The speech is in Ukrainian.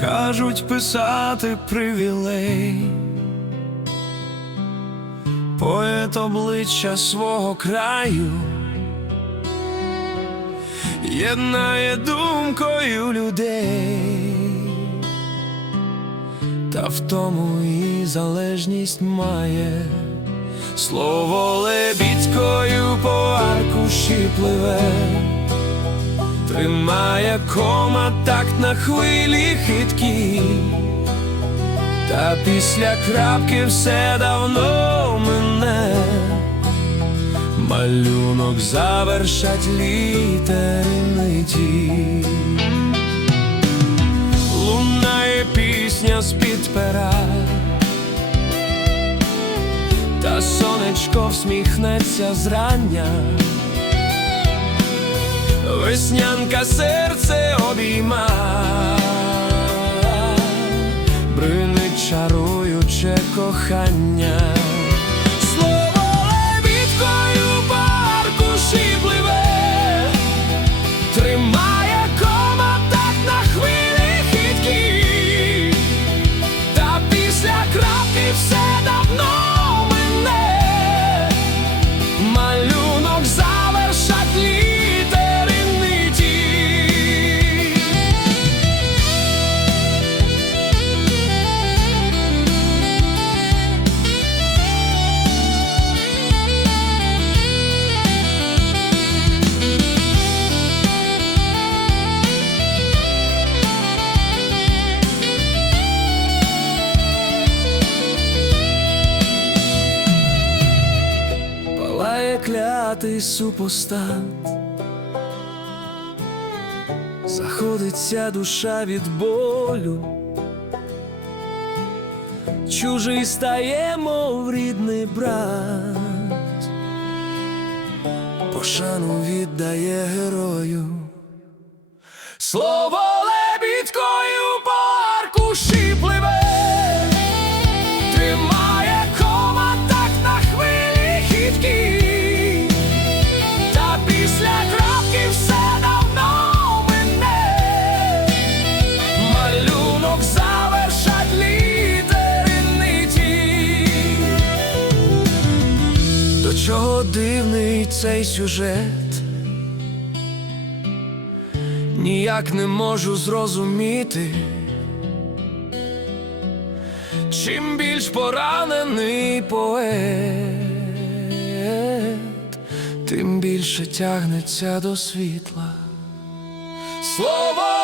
Кажуть писати привілей, поет обличчя свого краю, єднає думкою людей, та в тому і залежність має. Слово лебідькою по аркуші пливе, тримає кома такт на хвилі хиткі, та після крапки все давно мине, малюнок завершать літери ниті. Лунає пісня з-під пера. Та сонечко всміхнеться зрання, веснянка серце обійма, бринить чаруюче кохання. Клятий супостат, заходиться душа від болю, чужий стає, мов рідний брат, пошану віддає герою. Слово До чого дивний цей сюжет? Ніяк не можу зрозуміти, чим більш поранений поет, тим більше тягнеться до світла. Слово